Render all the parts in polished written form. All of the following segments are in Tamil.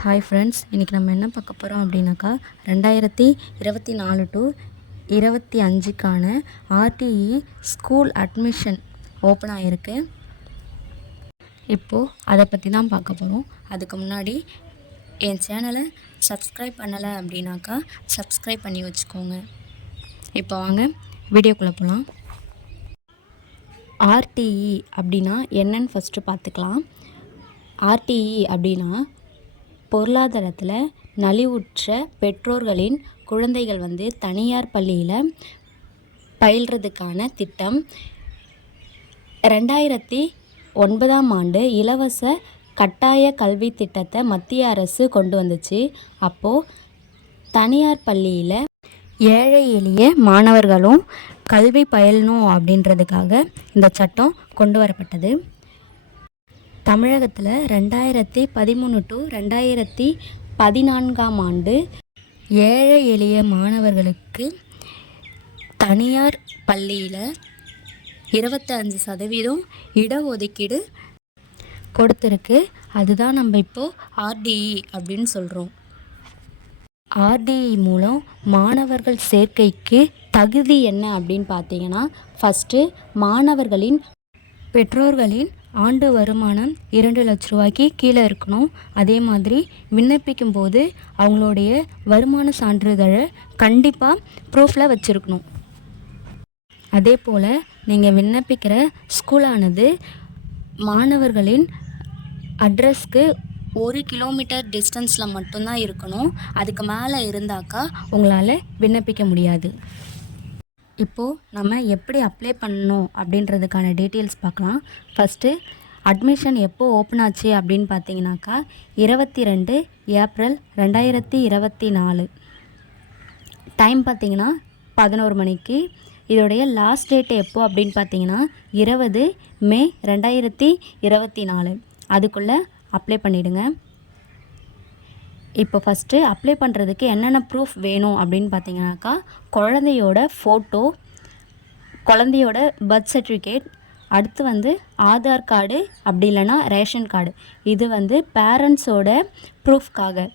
ஹாய் ஃப்ரெண்ட்ஸ், இன்றைக்கி நம்ம என்ன பார்க்க போகிறோம் அப்படின்னாக்கா 2024 டு 25க்கான ஆர்டிஇ ஸ்கூல் அட்மிஷன் ஓப்பன் ஆகிருக்கு. இப்போது அதை பற்றி தான் பார்க்க போகிறோம். அதுக்கு முன்னாடி என் சேனலை சப்ஸ்கிரைப் பண்ணலை அப்படின்னாக்கா சப்ஸ்கிரைப் பண்ணி வச்சுக்கோங்க. இப்போ வாங்க வீடியோக்குள்ளே போகலாம். ஆர்டிஇ அப்படின்னா என்னன்னு ஃபஸ்ட்டு பார்த்துக்கலாம். ஆர்டிஇ அப்படின்னா பொருளாதாரத்தில் நலிவுற்ற பெற்றோர்களின் குழந்தைகள் தனியார் பள்ளியில் பயில்றதுக்கான திட்டம். 2009ஆம் ஆண்டு இலவச கட்டாய கல்வி திட்டத்தை மத்திய அரசு கொண்டு வந்துச்சு. அப்போது தனியார் பள்ளியில் ஏழை எளிய மாணவர்களும் கல்வி பயிலணும் அப்படின்றதுக்காக இந்த சட்டம் கொண்டு வரப்பட்டது. தமிழகத்தில் 2013 டு 2014ஆம் ஆண்டு ஏழை எளிய மாணவர்களுக்கு தனியார் பள்ளியில் 25% இடஒதுக்கீடு கொடுத்துருக்கு. அதுதான் நம்ம இப்போது ஆர்டிஇ அப்படின்னு சொல்கிறோம். ஆர்டிஇ மூலம் மாணவர்கள் சேர்க்கைக்கு தகுதி என்ன அப்படின்னு பார்த்தீங்கன்னா, ஃபஸ்ட்டு மாணவர்களின் பெற்றோர்களின் ஆண்டு வருமானம் 2 லட்ச ரூபாய்க்கு கீழே இருக்கணும். அதே மாதிரி விண்ணப்பிக்கும் போது அவங்களுடைய வருமான சான்றிதழை கண்டிப்பாக ப்ரூஃபில் வச்சுருக்கணும். அதே போல் நீங்கள் விண்ணப்பிக்கிற ஸ்கூலானது மாணவர்களின் அட்ரஸ்க்கு 1 கிலோமீட்டர் டிஸ்டன்ஸில் மட்டும்தான் இருக்கணும். அதுக்கு மேலே இருந்தாக்கா உங்களால் விண்ணப்பிக்க முடியாது. இப்போது நம்ம எப்படி அப்ளை பண்ணணும் அப்படின்றதுக்கான டீட்டெயில்ஸ் பார்க்கலாம். ஃபஸ்ட்டு அட்மிஷன் எப்போ ஓப்பன் ஆச்சு அப்படின்னு பார்த்தீங்கன்னாக்கா 22 ஏப்ரல் 2024. டைம் பார்த்திங்கன்னா 11 மணிக்கு. இதோடைய லாஸ்ட் டேட் எப்போ அப்படின்னு பார்த்தீங்கன்னா 20 மே 2024. அதுக்குள்ளே அப்ளை பண்ணிவிடுங்க. இப்போ ஃபஸ்ட்டு அப்ளை பண்ணுறதுக்கு என்னென்ன ப்ரூஃப் வேணும் அப்படின்னு பார்த்தீங்கன்னாக்கா, குழந்தையோட ஃபோட்டோ, குழந்தையோட பர்த் சர்டிஃபிகேட், அடுத்து ஆதார் கார்டு, அப்படி இல்லைன்னா ரேஷன் கார்டு. இது பேரண்ட்ஸோட ப்ரூஃப்காக.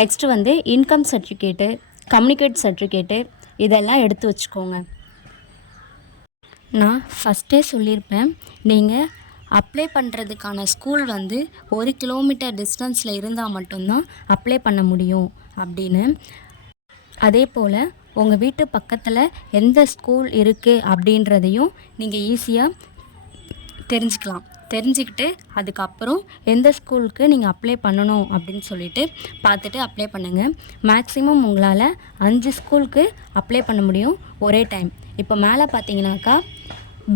Next income certificate, community certificate இதெல்லாம் எடுத்து வச்சுக்கோங்க. நான் ஃபஸ்ட்டே சொல்லியிருப்பேன், நீங்கள் அப்ளை பண்ணுறதுக்கான ஸ்கூல் 1 கிலோமீட்டர் டிஸ்டன்ஸில் இருந்தால் மட்டும்தான் அப்ளை பண்ண முடியும் அப்படின்னு. அதே போல் உங்கள் வீட்டு பக்கத்தில் எந்த ஸ்கூல் இருக்குது அப்படின்றதையும் நீங்கள் ஈஸியாக தெரிஞ்சுக்கிட்டு அதுக்கப்புறம் எந்த ஸ்கூலுக்கு நீங்கள் அப்ளை பண்ணணும் அப்படின்னு சொல்லிட்டு பார்த்துட்டு அப்ளை பண்ணுங்கள். மேக்ஸிமம் உங்களால் 5 ஸ்கூலுக்கு அப்ளை பண்ண முடியும் ஒரே டைம். இப்போ மேலே பார்த்தீங்கன்னாக்கா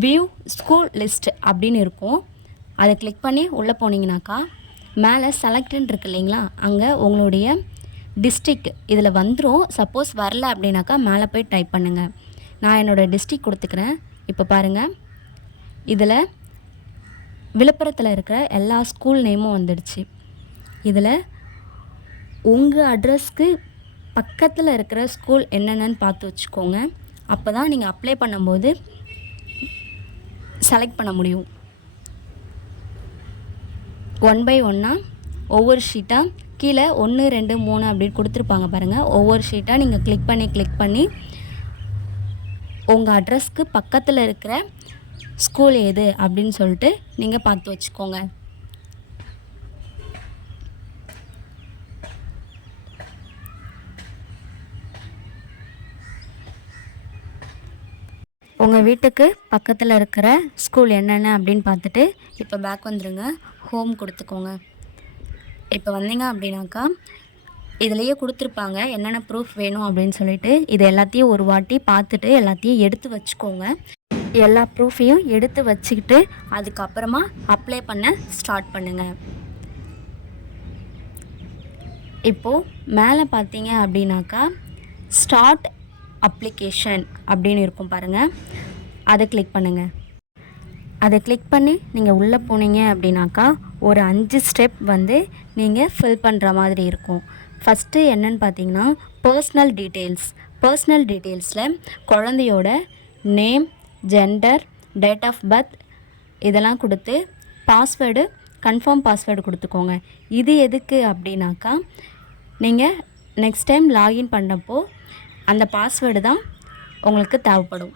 வியூ ஸ்கூல் லிஸ்ட் அப்படின்னு இருக்கும். அதை கிளிக் பண்ணி உள்ளே போனீங்கன்னாக்கா மேலே செலக்ட்னு இருக்கு இல்லைங்களா, அங்கே உங்களுடைய டிஸ்ட்ரிக் இதில் வந்துடும். சப்போஸ் வரல அப்படின்னாக்கா மேலே போய் டைப் பண்ணுங்கள். நான் என்னோடய டிஸ்ட்ரிக் கொடுத்துக்கிறேன். இப்போ பாருங்கள், இதில் விழுப்புரத்தில் இருக்கிற எல்லா ஸ்கூல் நேமும் வந்துடுச்சு. இதில் உங்கள் அட்ரஸ்க்கு பக்கத்தில் இருக்கிற ஸ்கூல் என்னென்னு பார்த்து வச்சுக்கோங்க. அப்போ தான் நீங்கள் அப்ளை பண்ணும்போது செலக்ட் பண்ண முடியும். 1 by 1 ஒவ்வொரு ஷீட்டாக கீழே 1 2 3 அப்படின்னு கொடுத்துருப்பாங்க பாருங்கள். ஒவ்வொரு ஷீட்டாக நீங்கள் கிளிக் பண்ணி உங்கள் அட்ரஸ்க்கு பக்கத்தில் இருக்கிற ஸ்கூல் எது அப்படின்னு சொல்லிட்டு நீங்கள் பார்த்து வச்சுக்கோங்க. உங்கள் வீட்டுக்கு பக்கத்தில் இருக்கிற ஸ்கூல் என்னென்ன அப்படின்னு பார்த்துட்டு இப்போ பேக் வந்துடுங்க. ஹோம் கொடுத்துக்கோங்க. இப்போ வந்தீங்க அப்படின்னாக்கா இதிலையே கொடுத்துருப்பாங்க என்னென்ன ப்ரூஃப் வேணும் அப்படின்னு சொல்லிட்டு. இது எல்லாத்தையும் ஒரு வாட்டி பார்த்துட்டு எல்லாத்தையும் எடுத்து வச்சுக்கோங்க. எல்லா ப்ரூஃபையும் எடுத்து வச்சுக்கிட்டு அதுக்கப்புறமா அப்ளை பண்ண ஸ்டார்ட் பண்ணுங்கள். இப்போது மேலே பார்த்தீங்க அப்படின்னாக்கா ஸ்டார்ட் அப்ளிகேஷன் அப்படின்னு இருக்கும் பாருங்கள். அதை கிளிக் பண்ணுங்கள். அதை கிளிக் பண்ணி நீங்கள் உள்ளே போனீங்க அப்படின்னாக்கா ஒரு 5 ஸ்டெப் நீங்கள் ஃபில் பண்ணுற மாதிரி இருக்கும். ஃபஸ்ட்டு என்னன்னு பார்த்தீங்கன்னா பர்சனல் டீட்டெயில்ஸில் குழந்தையோட name, gender, date of birth இதெல்லாம் கொடுத்து பாஸ்வேர்டு கன்ஃபார்ம் பாஸ்வேர்டு கொடுத்துக்கோங்க. இது எதுக்கு அப்படின்னாக்கா, நீங்கள் நெக்ஸ்ட் டைம் லாகின் பண்ணப்போ அந்த பாஸ்வேர்டு தான் உங்களுக்கு தேவைப்படும்.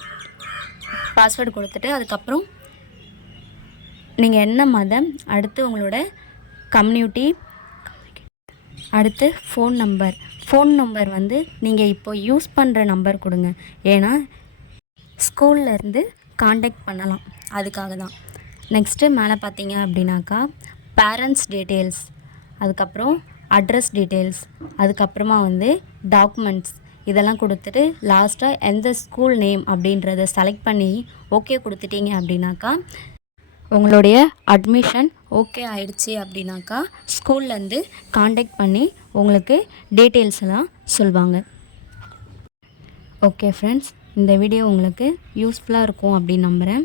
பாஸ்வேர்டு கொடுத்துட்டு அதுக்கப்புறம் நீங்கள் என்ன மதம், அடுத்து உங்களோட கம்யூனிட்டி, அடுத்து ஃபோன் நம்பர் வந்து நீங்கள் இப்போ யூஸ் பண்ணுற நம்பர் கொடுங்க. ஏன்னா ஸ்கூல்லேருந்து காண்டாக்ட் பண்ணலாம், அதுக்காக தான். நெக்ஸ்ட்டு மேலே பார்த்தீங்க அப்படின்னாக்கா பேரண்ட்ஸ் டீட்டெயில்ஸ், அதுக்கப்புறம் அட்ரஸ் டீட்டெயில்ஸ், அதுக்கப்புறமா வந்து டாக்குமெண்ட்ஸ் இதெல்லாம் கொடுத்துட்டு லாஸ்ட்டாக எந்த ஸ்கூல் நேம் அப்படின்றத செலக்ட் பண்ணி ஓகே கொடுத்துட்டீங்க அப்படின்னாக்கா உங்களுடைய அட்மிஷன் ஓகே ஆயிடுச்சு அப்படின்னாக்கா ஸ்கூல்லேருந்து காண்டாக்ட் பண்ணி உங்களுக்கு டீட்டெயில்ஸ் எல்லாம் சொல்லுவாங்க. ஓகே ஃப்ரெண்ட்ஸ், இந்த வீடியோ உங்களுக்கு யூஸ்ஃபுல்லாக இருக்கும் அப்படின்னு நம்புகிறேன்.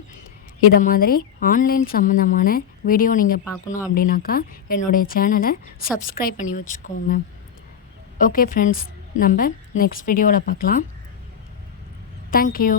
இதை மாதிரி ஆன்லைன் சம்மந்தமான வீடியோ நீங்கள் பார்க்கணும் அப்படின்னாக்கா என்னுடைய சேனலை சப்ஸ்கிரைப் பண்ணி வச்சுக்கோங்க. ஓகே ஃப்ரெண்ட்ஸ், நம்ம நெக்ஸ்ட் வீடியோவில் பார்க்கலாம். தேங்க்யூ.